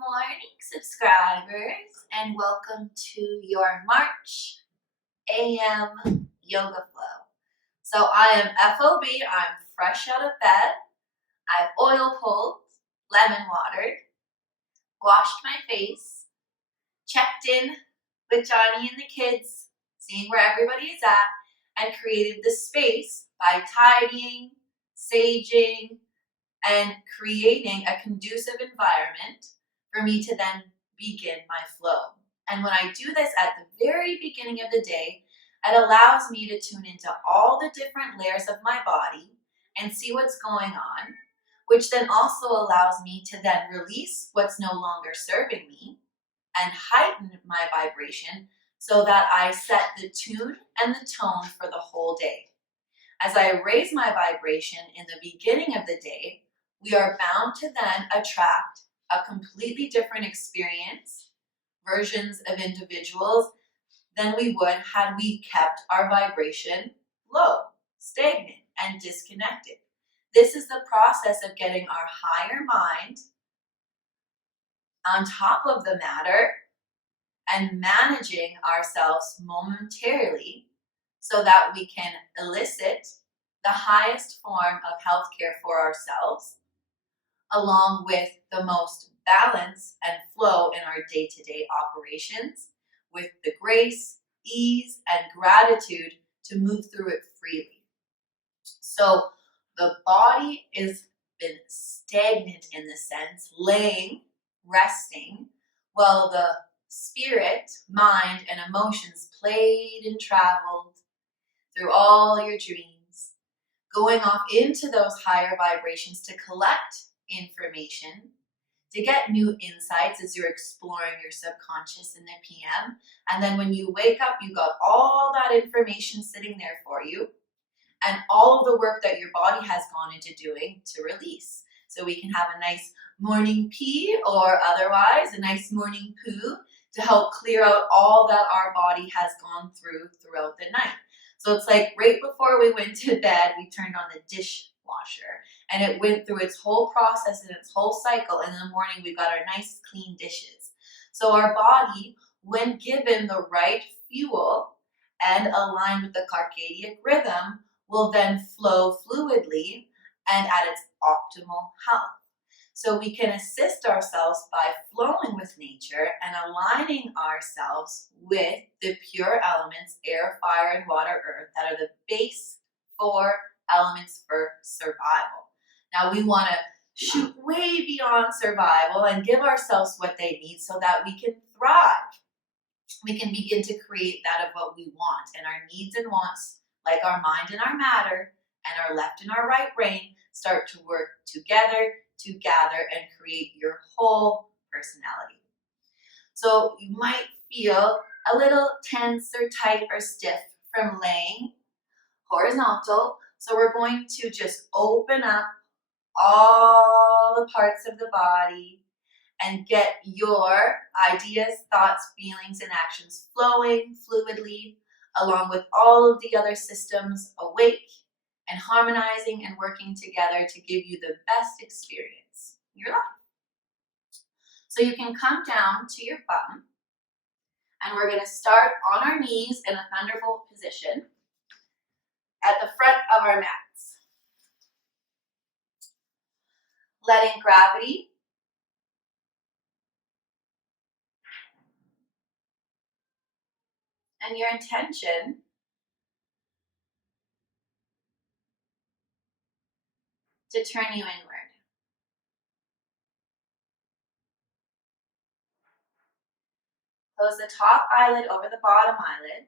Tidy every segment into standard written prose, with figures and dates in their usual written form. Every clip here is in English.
Morning, subscribers, and welcome to your March AM yoga flow. So I am FOB, I'm fresh out of bed, I've oil pulled, lemon watered, washed my face, checked in with Johnny and the kids, seeing where everybody is at, and created the space by tidying, saging, and creating a conducive environment for me to then begin my flow. And when I do this at the very beginning of the day, it allows me to tune into all the different layers of my body and see what's going on, which then also allows me to then release what's no longer serving me and heighten my vibration so that I set the tune and the tone for the whole day. As I raise my vibration in the beginning of the day, we are bound to then attract a completely different experience, versions of individuals, than we would had we kept our vibration low, stagnant, and disconnected. This is the process of getting our higher mind on top of the matter and managing ourselves momentarily so that we can elicit the highest form of healthcare for ourselves, along with the most balance and flow in our day-to-day operations, with the grace, ease, and gratitude to move through it freely. So the body has been stagnant in the sense, laying, resting, while the spirit, mind, and emotions played and traveled through all your dreams, going off into those higher vibrations to collect information, to get new insights as you're exploring your subconscious in the PM. And then when you wake up, you got all that information sitting there for you and all of the work that your body has gone into doing to release. So we can have a nice morning pee or otherwise a nice morning poo to help clear out all that our body has gone through throughout the night. So it's like right before we went to bed, we turned on the dishwasher and it went through its whole process and its whole cycle. And in the morning, we got our nice clean dishes. So our body, when given the right fuel and aligned with the circadian rhythm, will then flow fluidly and at its optimal health. So we can assist ourselves by flowing with nature and aligning ourselves with the pure elements, air, fire, and water, earth, that are the base 4 elements for survival. Now we want to shoot way beyond survival and give ourselves what they need so that we can thrive. We can begin to create that of what we want, and our needs and wants, like our mind and our matter and our left and our right brain, start to work together to gather and create your whole personality. So you might feel a little tense or tight or stiff from laying horizontal. So we're going to just open up all the parts of the body and get your ideas, thoughts, feelings, and actions flowing fluidly along with all of the other systems awake and harmonizing and working together to give you the best experience in your life. So you can come down to your bum, and we're going to start on our knees in a thunderbolt position at the front of our mats. Letting gravity and your intention to turn you inward. Close the top eyelid over the bottom eyelid.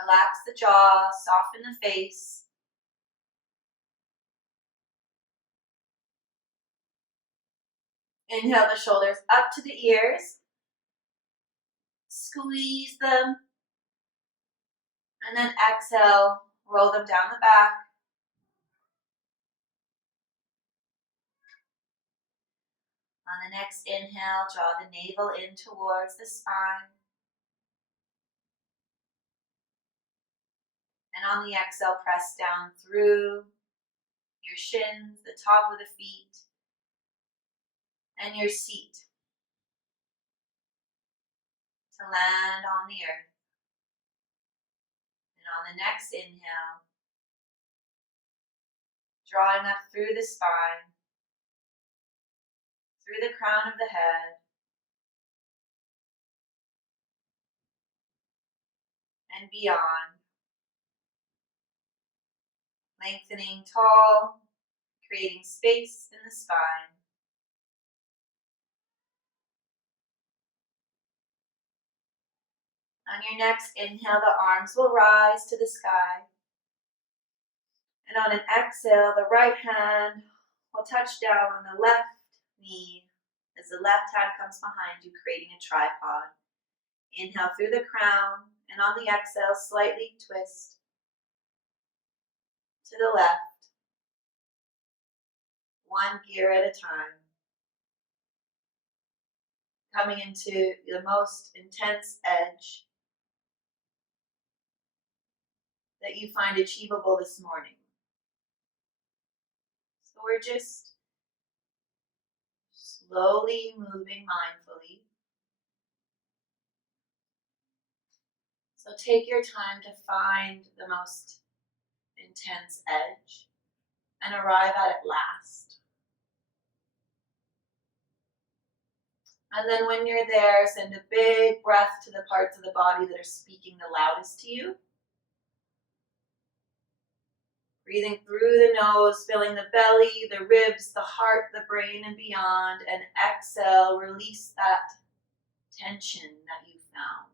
Relax the jaw, soften the face. Inhale the shoulders up to the ears. Squeeze them. And then exhale, roll them down the back. On the next inhale, draw the navel in towards the spine. And on the exhale, press down through your shins, the top of the feet, and your seat to land on the earth. And on the next inhale, drawing up through the spine, through the crown of the head, and beyond, lengthening tall, creating space in the spine. On your next inhale, the arms will rise to the sky. And on an exhale, the right hand will touch down on the left knee as the left hand comes behind you, creating a tripod. Inhale through the crown, and on the exhale, slightly twist to the left, one gear at a time. Coming into the most intense edge that you find achievable this morning. So we're just slowly moving mindfully. So take your time to find the most intense edge and arrive at it last. And then when you're there, send a big breath to the parts of the body that are speaking the loudest to you. Breathing through the nose, filling the belly, the ribs, the heart, the brain, and beyond. And exhale, release that tension that you found.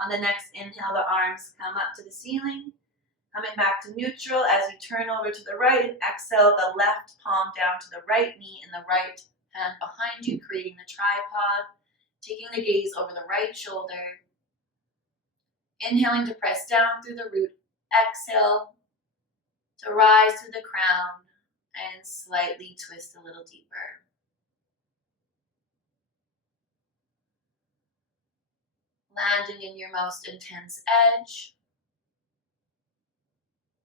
On the next inhale, the arms come up to the ceiling. Coming back to neutral as you turn over to the right and exhale the left palm down to the right knee and the right hand behind you, creating the tripod. Taking the gaze over the right shoulder. Inhaling to press down through the root. Exhale to rise through the crown and slightly twist a little deeper. Landing in your most intense edge,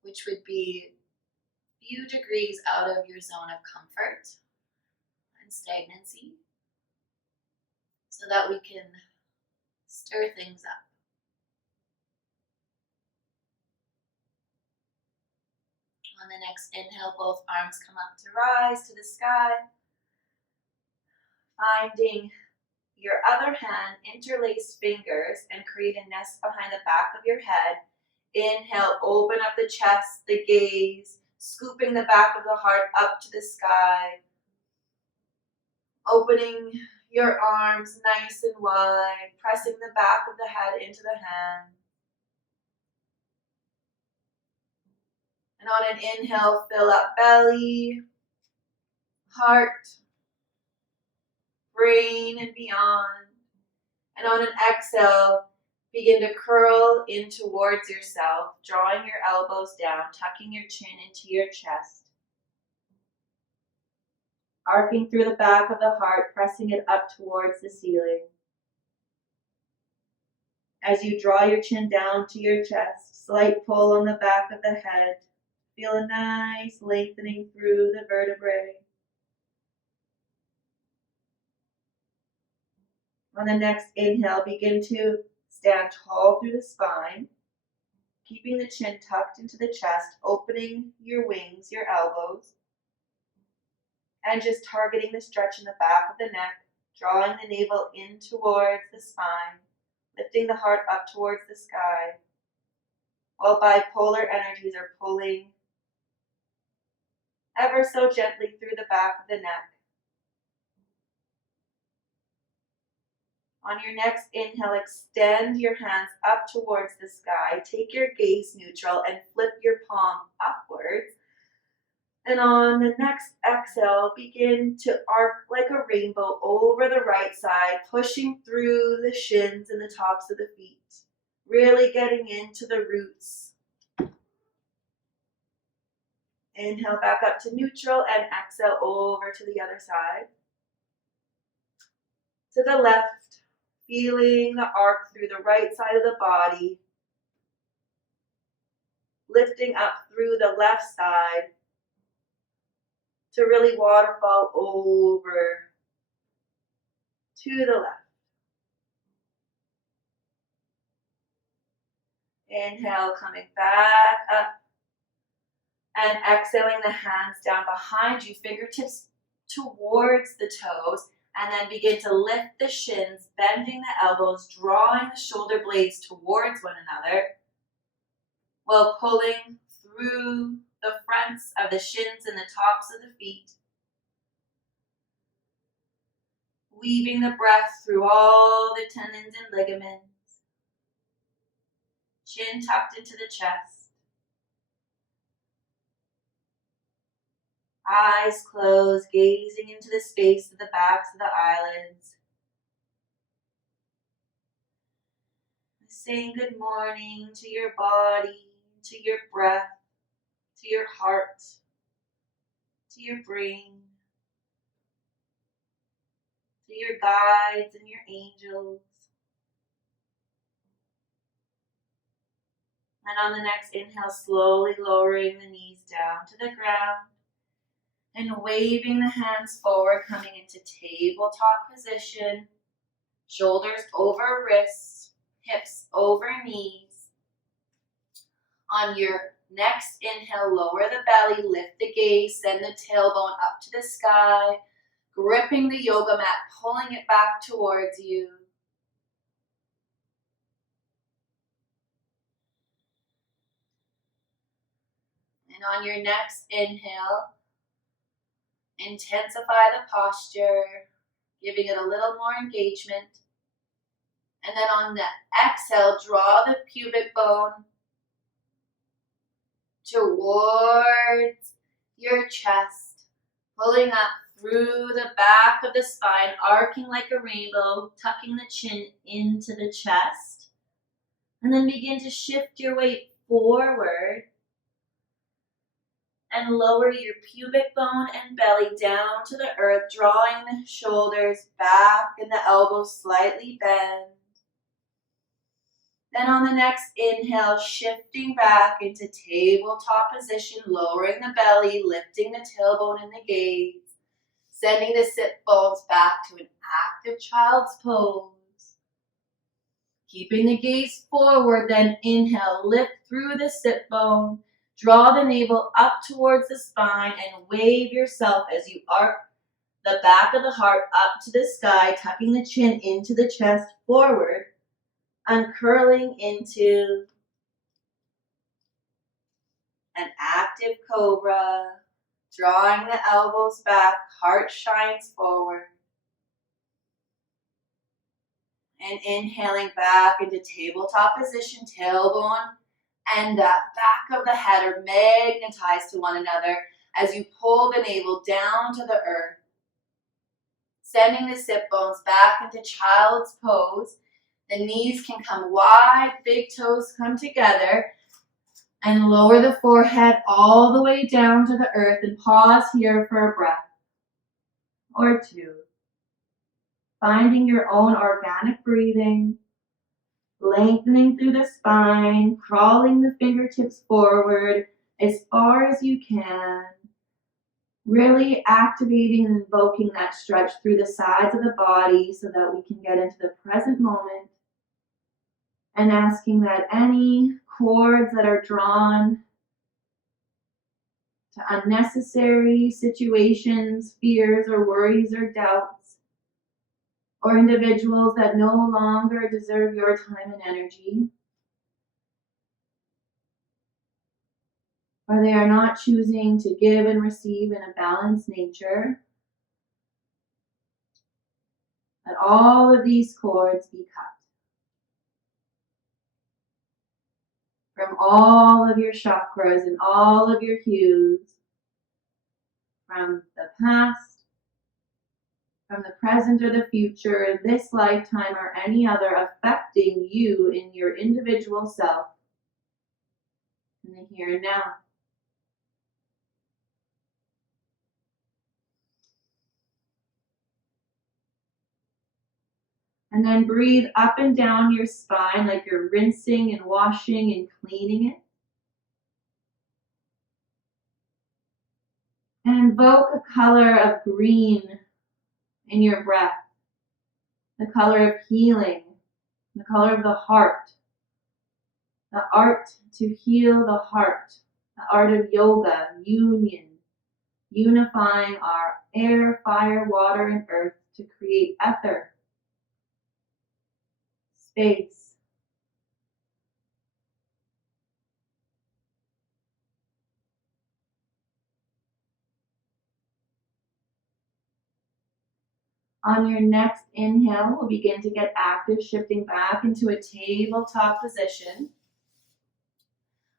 which would be a few degrees out of your zone of comfort and stagnancy, so that we can stir things up. On the next inhale, both arms come up to rise to the sky, finding your other hand, interlace fingers and create a nest behind the back of your head. Inhale, open up the chest, the gaze, scooping the back of the heart up to the sky. Opening your arms nice and wide, pressing the back of the head into the hand. And on an inhale, fill up belly, heart, brain, and beyond. And on an exhale, begin to curl in towards yourself, drawing your elbows down, tucking your chin into your chest. Arcing through the back of the heart, pressing it up towards the ceiling. As you draw your chin down to your chest, slight pull on the back of the head. Feel a nice lengthening through the vertebrae. On the next inhale, begin to stand tall through the spine, keeping the chin tucked into the chest, opening your wings, your elbows, and just targeting the stretch in the back of the neck, drawing the navel in towards the spine, lifting the heart up towards the sky, while bipolar energies are pulling ever so gently through the back of the neck. On your next inhale, extend your hands up towards the sky. Take your gaze neutral and flip your palm upwards. And on the next exhale, begin to arc like a rainbow over the right side, pushing through the shins and the tops of the feet. Really getting into the roots. Inhale back up to neutral and exhale over to the other side. To the left, feeling the arc through the right side of the body. lifting up through the left side to really waterfall over to the left. Inhale, coming back up. And exhaling the hands down behind you, fingertips towards the toes. And then begin to lift the shins, bending the elbows, drawing the shoulder blades towards one another, while pulling through the fronts of the shins and the tops of the feet. Weaving the breath through all the tendons and ligaments. Chin tucked into the chest. Eyes closed, gazing into the space of the backs of the eyelids. Saying good morning to your body, to your breath, to your heart, to your brain, to your guides and your angels. And on the next inhale, slowly lowering the knees down to the ground and waving the hands forward, coming into tabletop position. Shoulders over wrists, hips over knees. On your next inhale, lower the belly, lift the gaze, send the tailbone up to the sky, gripping the yoga mat, pulling it back towards you. And on your next inhale, intensify the posture, giving it a little more engagement. And then on the exhale, draw the pubic bone towards your chest, pulling up through the back of the spine, arcing like a rainbow, tucking the chin into the chest. And then begin to shift your weight forward and lower your pubic bone and belly down to the earth, drawing the shoulders back and the elbows slightly bent. Then on the next inhale, shifting back into tabletop position, lowering the belly, lifting the tailbone and the gaze, sending the sit bones back to an active child's pose. Keeping the gaze forward, then inhale, lift through the sit bone, draw the navel up towards the spine and wave yourself as you arc the back of the heart up to the sky, tucking the chin into the chest forward, uncurling into an active cobra, drawing the elbows back, heart shines forward. And inhaling back into tabletop position, tailbone and the back of the head are magnetized to one another as you pull the navel down to the earth. Sending the sit bones back into child's pose. The knees can come wide, big toes come together, and lower the forehead all the way down to the earth and pause here for a breath or two. Finding your own organic breathing, lengthening through the spine, crawling the fingertips forward as far as you can, really activating and invoking that stretch through the sides of the body so that we can get into the present moment, and asking that any cords that are drawn to unnecessary situations, fears or worries or doubts, or individuals that no longer deserve your time and energy, or they are not choosing to give and receive in a balanced nature, that all of these cords be cut from all of your chakras and all of your hues, from the past, from the present or the future, this lifetime or any other, affecting you in your individual self in the here and now. And then breathe up and down your spine like you're rinsing and washing and cleaning it. And invoke a color of green in your breath, the color of healing, the color of the heart, the art to heal the heart, the art of yoga, union, unifying our air, fire, water, and earth to create ether, space. On your next inhale, we'll begin to get active, shifting back into a tabletop position.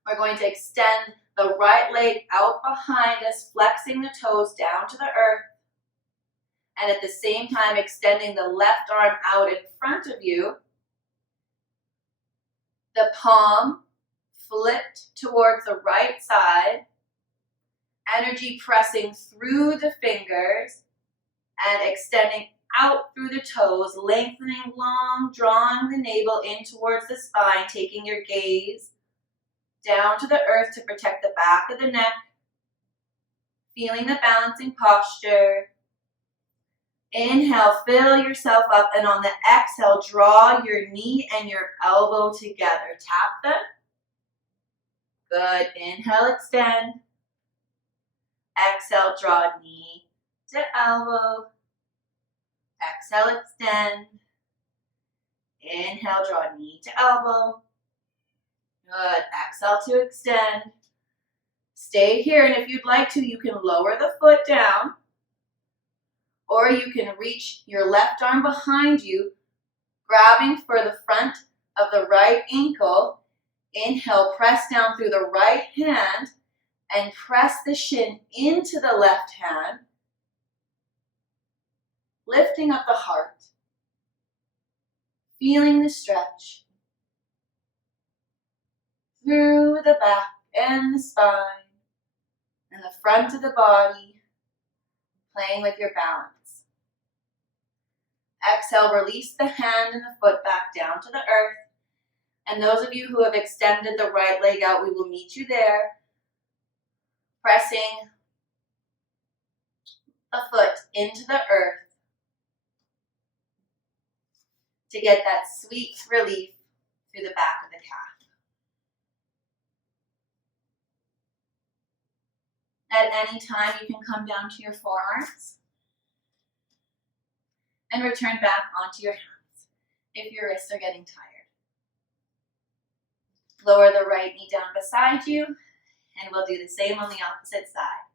We're going to extend the right leg out behind us, flexing the toes down to the earth. And at the same time, extending the left arm out in front of you. The palm flipped towards the right side. Energy pressing through the fingers and extending out through the toes, lengthening long, drawing the navel in towards the spine, taking your gaze down to the earth to protect the back of the neck, feeling the balancing posture. Inhale, fill yourself up, and on the exhale, draw your knee and your elbow together. Tap them. Good. Inhale, extend. Exhale, draw knee to elbow. Exhale, extend. Inhale, draw knee to elbow. Good. Exhale to extend. Stay here, and if you'd like to, you can lower the foot down, or you can reach your left arm behind you, grabbing for the front of the right ankle. Inhale, press down through the right hand, and press the shin into the left hand, lifting up the heart, feeling the stretch through the back and the spine and the front of the body, playing with your balance. Exhale, release the hand and the foot back down to the earth. And those of you who have extended the right leg out, we will meet you there, pressing the foot into the earth to get that sweet relief through the back of the calf. At any time, you can come down to your forearms and return back onto your hands if your wrists are getting tired. Lower the right knee down beside you, and we'll do the same on the opposite side.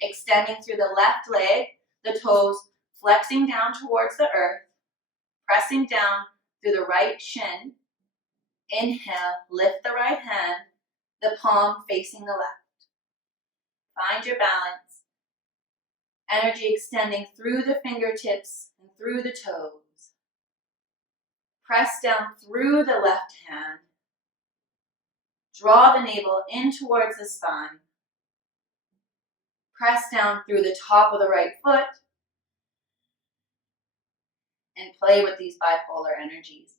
Extending through the left leg, the toes flexing down towards the earth, pressing down through the right shin. Inhale, lift the right hand, the palm facing the left. Find your balance. Energy extending through the fingertips and through the toes. Press down through the left hand. Draw the navel in towards the spine. Press down through the top of the right foot. And play with these bipolar energies,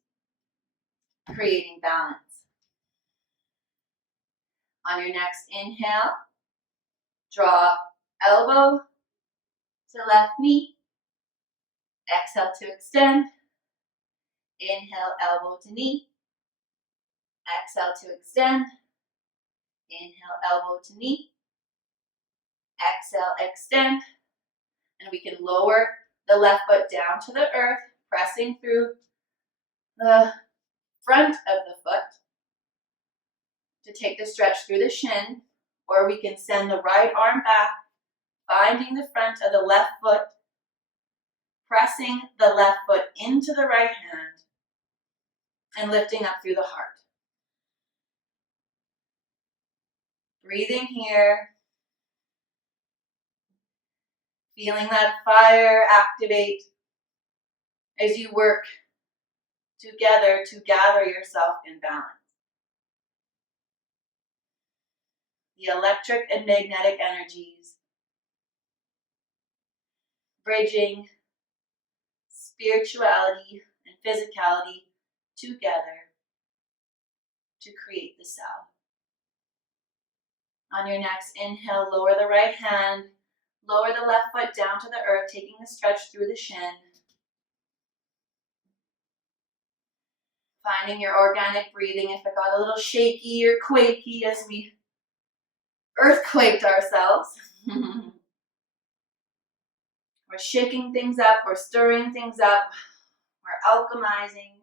creating balance. On your next inhale, draw elbow to left knee. Exhale to extend. Inhale, elbow to knee. Exhale to extend. Inhale, elbow to knee. Exhale, extend. And we can lower the left foot down to the earth, pressing through the front of the foot to take the stretch through the shin, or we can send the right arm back, finding the front of the left foot, pressing the left foot into the right hand, and lifting up through the heart. Breathing here, feeling that fire activate as you work together to gather yourself in balance. The electric and magnetic energies, bridging spirituality and physicality together to create the cell. On your next inhale, lower the right hand, Lower the left foot down to the earth, taking a stretch through the shin. Finding your organic breathing. If it got a little shaky or quaky as we earthquaked ourselves. We're shaking things up, we're stirring things up, we're alchemizing.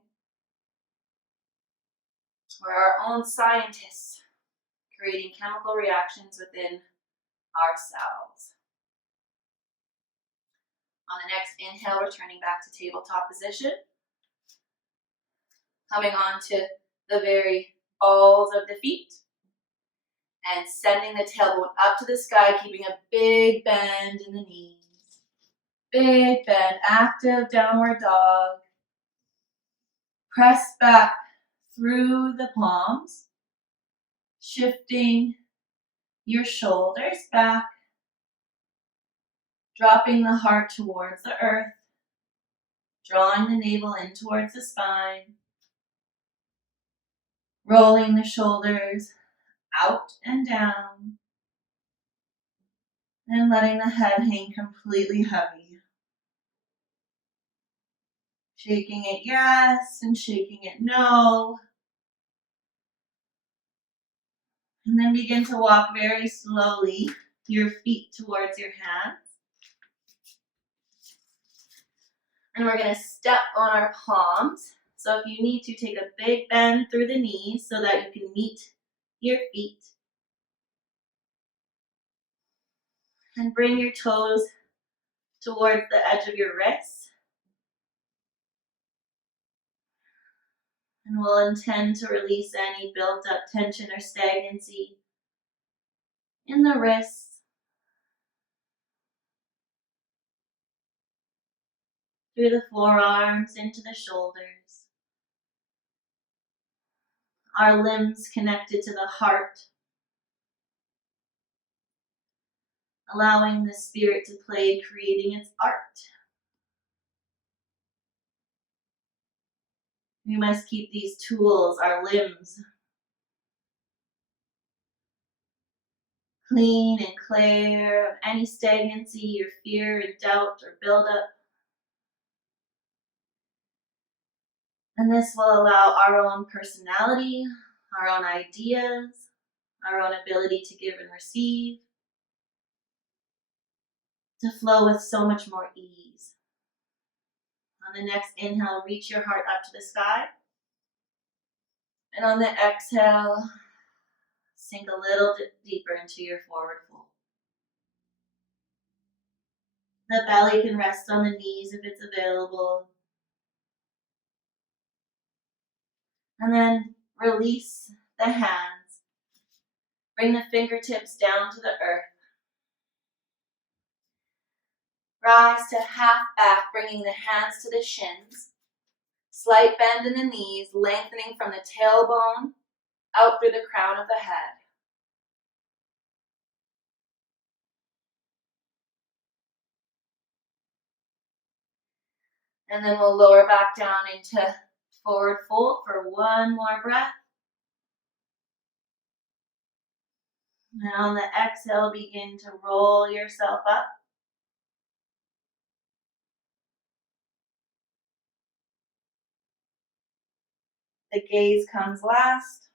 We're our own scientists, creating chemical reactions within ourselves. On the next inhale, returning back to tabletop position. Coming on to the very balls of the feet. And sending the tailbone up to the sky, keeping a big bend in the knees. Big bend, active downward dog. Press back through the palms. Shifting your shoulders back. Dropping the heart towards the earth. Drawing the navel in towards the spine. Rolling the shoulders out and down. And letting the head hang completely heavy. Shaking it yes and shaking it no. And then begin to walk very slowly your feet towards your hands. And we're going to step on our palms. So if you need to, take a big bend through the knees so that you can meet your feet. And bring your toes towards the edge of your wrists. And we'll intend to release any built up tension or stagnancy in the wrists. Through the forearms, into the shoulders. Our limbs connected to the heart. Allowing the spirit to play, creating its art. We must keep these tools, our limbs, clean and clear of any stagnancy or fear or doubt or buildup. And this will allow our own personality, our own ideas, our own ability to give and receive, to flow with so much more ease. On the next inhale, reach your heart up to the sky. And on the exhale, sink a little deeper into your forward fold. The belly can rest on the knees if it's available. And then release the hands. Bring the fingertips down to the earth. Rise to half back, bringing the hands to the shins. Slight bend in the knees, lengthening from the tailbone out through the crown of the head. And then we'll lower back down into forward fold for one more breath. And on the exhale, begin to roll yourself up. The gaze comes last.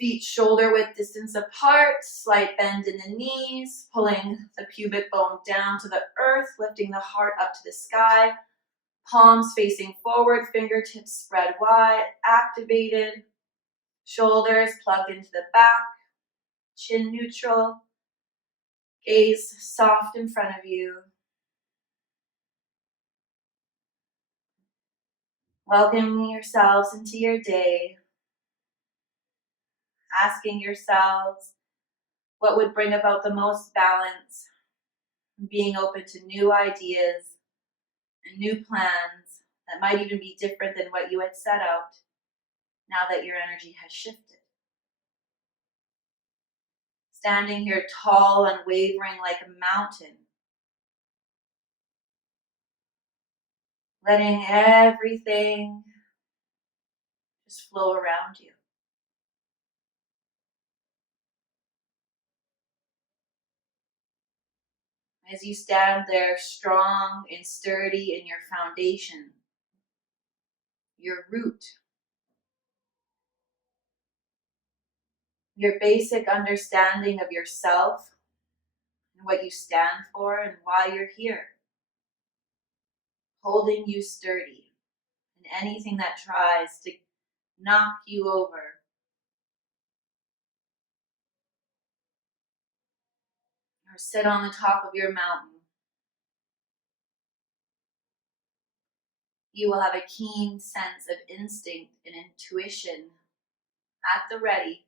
Feet shoulder width distance apart, slight bend in the knees, pulling the pubic bone down to the earth, lifting the heart up to the sky. Palms facing forward, fingertips spread wide, activated. Shoulders plugged into the back, chin neutral. Gaze soft in front of you. Welcoming yourselves into your day. Asking yourselves what would bring about the most balance. Being open to new ideas and new plans that might even be different than what you had set out now that your energy has shifted. Standing here tall and wavering like a mountain. Letting everything just flow around you. As you stand there strong and sturdy in your foundation, your root, your basic understanding of yourself and what you stand for and why you're here, holding you sturdy in anything that tries to knock you over. Or sit on the top of your mountain. You will have a keen sense of instinct and intuition at the ready,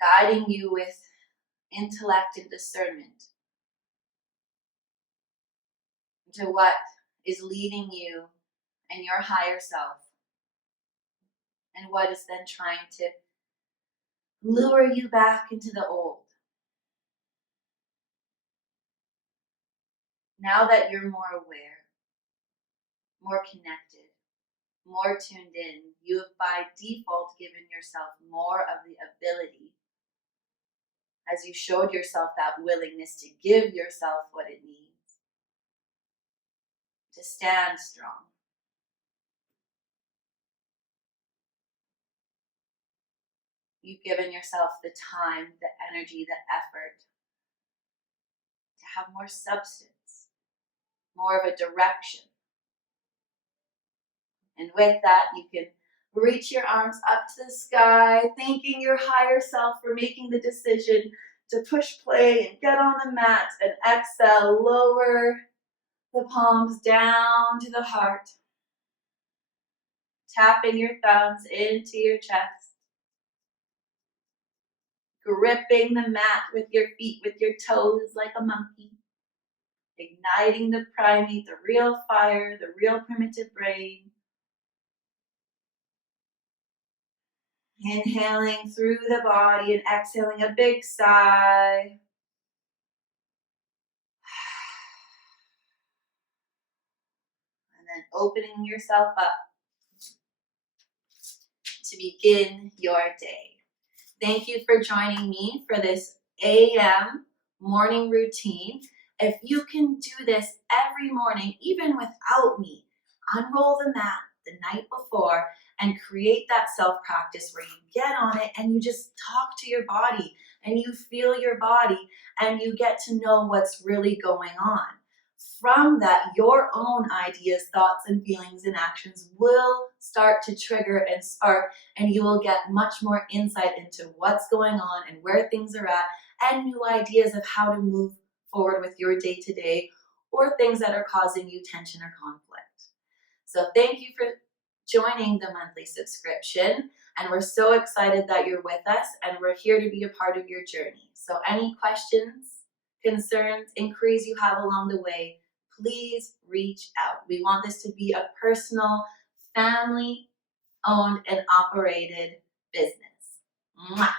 guiding you with intellect and discernment to what is leading you and your higher self, and what is then trying to lure you back into the old. Now that you're more aware, more connected, more tuned in, you have by default given yourself more of the ability, as you showed yourself that willingness to give yourself what it needs, to stand strong. You've given yourself the time, the energy, the effort to have more substance, more of a direction. And with that, you can reach your arms up to the sky, thanking your higher self for making the decision to push play and get on the mat, and exhale, lower the palms down to the heart, tapping your thumbs into your chest, gripping the mat with your feet, with your toes like a monkey, igniting the primate, the real fire, the real primitive brain. Inhaling through the body and exhaling a big sigh. And then opening yourself up to begin your day. Thank you for joining me for this AM morning routine. If you can do this every morning, even without me, unroll the mat the night before and create that self-practice where you get on it and you just talk to your body and you feel your body and you get to know what's really going on. From that, your own ideas, thoughts, and feelings and actions will start to trigger and spark, and you will get much more insight into what's going on and where things are at, and new ideas of how to move forward with your day-to-day or things that are causing you tension or conflict. So thank you for joining the monthly subscription, and we're so excited that you're with us, and we're here to be a part of your journey. So any questions, concerns, inquiries you have along the way, please reach out. We want this to be a personal, family-owned and operated business. Mwah.